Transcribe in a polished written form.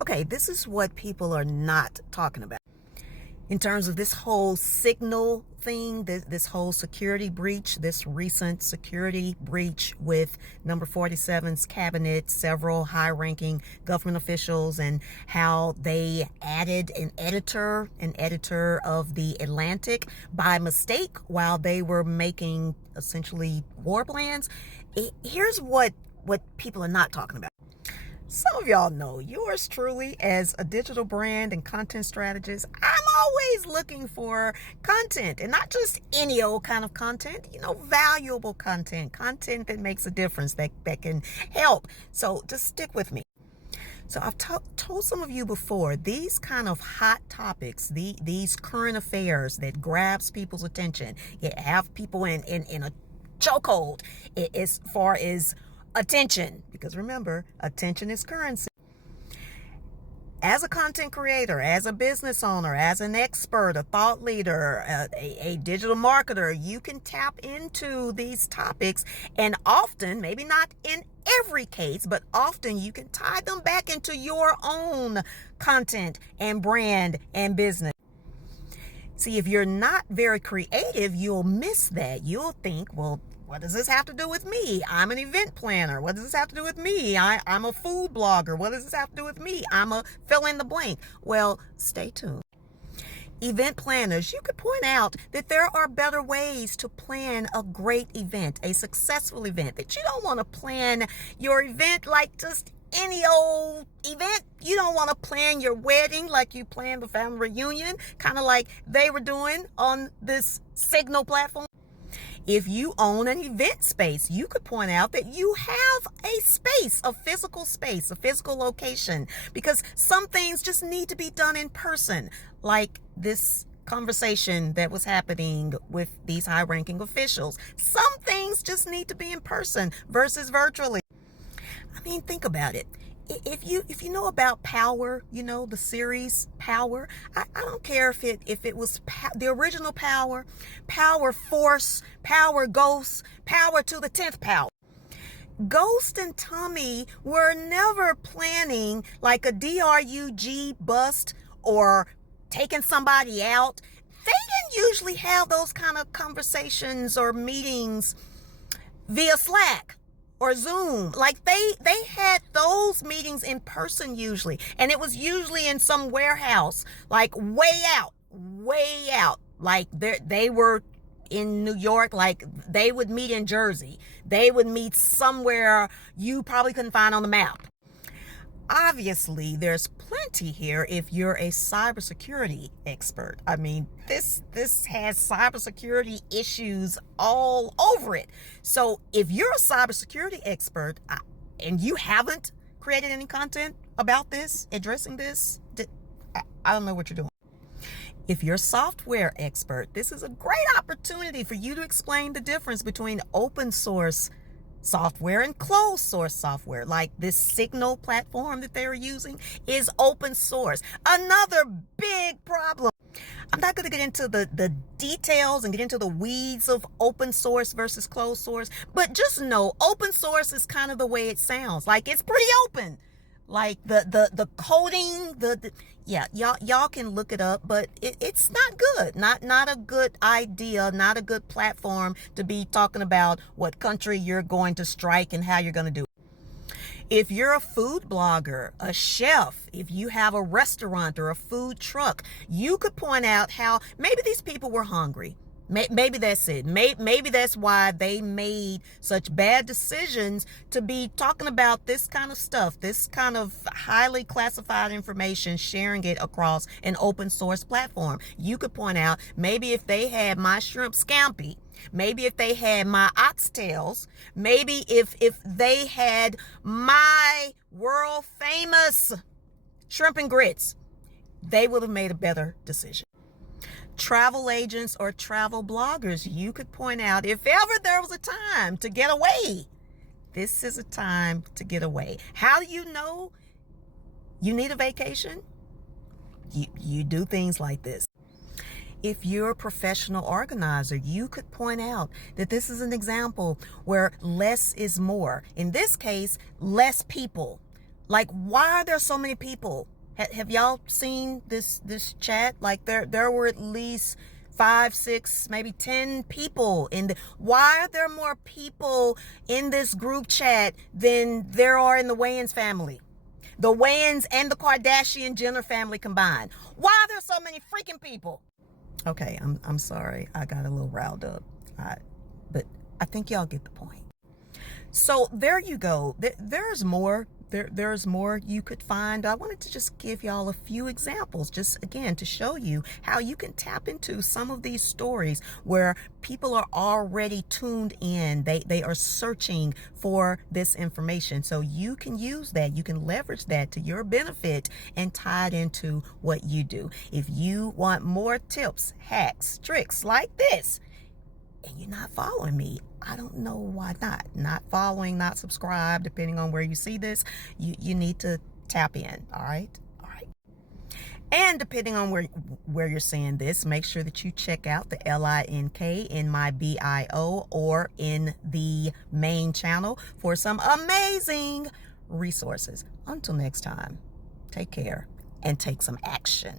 Okay, this is what people are not talking about. In terms of this whole signal thing, this whole security breach, this recent security breach with number 47's cabinet, several high-ranking government officials, and how they added an editor of the Atlantic by mistake while they were making essentially war plans. Here's what people are not talking about. Some of y'all know yours truly as a digital brand and content strategist. I'm always looking for content, and not just any old kind of content, valuable content that makes a difference, that can help. So just stick with me. So I've told some of you before, these kind of hot topics, these current affairs that grabs people's attention, you have people in a chokehold as far as attention, because remember, attention is currency. As a content creator, as a business owner, as an expert, a thought leader, a digital marketer, you can tap into these topics, and often, maybe not in every case, but often you can tie them back into your own content and brand and business. See, if you're not very creative, you'll miss that. You'll think, well, what does this have to do with me? I'm an event planner. What does this have to do with me? I'm a food blogger. What does this have to do with me? I'm a fill in the blank. Well, stay tuned. Event planners, you could point out that there are better ways to plan a great event, a successful event, that you don't want to plan your event like just any old event. You don't want to plan your wedding like you planned the family reunion, kind of like they were doing on this Signal platform. If you own an event space, you could point out that you have a space, a physical location, because some things just need to be done in person, like this conversation that was happening with these high-ranking officials. Some things just need to be in person versus virtually. I mean, think about it. If you know about Power, the series Power, I don't care if it was the original Power, Power Force, Power Ghost, Power to the 10th power. Ghost and Tommy were never planning like a DRUG bust or taking somebody out. They didn't usually have those kind of conversations or meetings via Slack or Zoom. Like they had those meetings in person usually, and it was usually in some warehouse, like way out. Like they were in New York, like they would meet in Jersey. They would meet somewhere you probably couldn't find on the map. Obviously, there's plenty here if you're a cybersecurity expert. I mean, this has cybersecurity issues all over it. So if you're a cybersecurity expert and you haven't created any content about this, addressing this, I don't know what you're doing. If you're a software expert, this is a great opportunity for you to explain the difference between open source software and closed source software. Like this Signal platform that they're using is open source. Another big problem. I'm not going to get into the details and get into the weeds of open source versus closed source, but just know open source is kind of the way it sounds. Like it's pretty open. Like the coding, y'all can look it up, but it's not good. Not a good idea, not a good platform to be talking about what country you're going to strike and how you're going to do it. If you're a food blogger, a chef, if you have a restaurant or a food truck, you could point out how maybe these people were hungry. Maybe that's it. Maybe that's why they made such bad decisions to be talking about this kind of stuff, this kind of highly classified information, sharing it across an open source platform. You could point out maybe if they had my shrimp scampi, maybe if they had my oxtails, maybe if they had my world famous shrimp and grits, they would have made a better decision. Travel agents or travel bloggers, you could point out if ever there was a time to get away, this is a time to get away. How do you know you need a vacation? You do things like this. If you're a professional organizer, you could point out that this is an example where less is more. In this case, less people, Like, why are there so many people? Have y'all seen this chat? Like, there were at least 5, 6, maybe 10 people in the. Why are there more people in this group chat than there are in the Wayans family? The Wayans and the Kardashian Jenner family combined. Why are there so many freaking people? Okay, I'm sorry. I got a little riled up. But I think y'all get the point. So there you go. There's more. There's more you could find. I wanted to just give y'all a few examples, just again to show you how you can tap into some of these stories where people are already tuned in. They are searching for this information. So you can use that. You can leverage that to your benefit and tie it into what you do. If you want more tips, hacks, tricks like this, and you're not following me, I don't know why not. Not following, not subscribed, depending on where you see this, you need to tap in. All right. And depending on where you're seeing this, make sure that you check out the link in my bio or in the main channel for some amazing resources. Until next time, take care and take some action.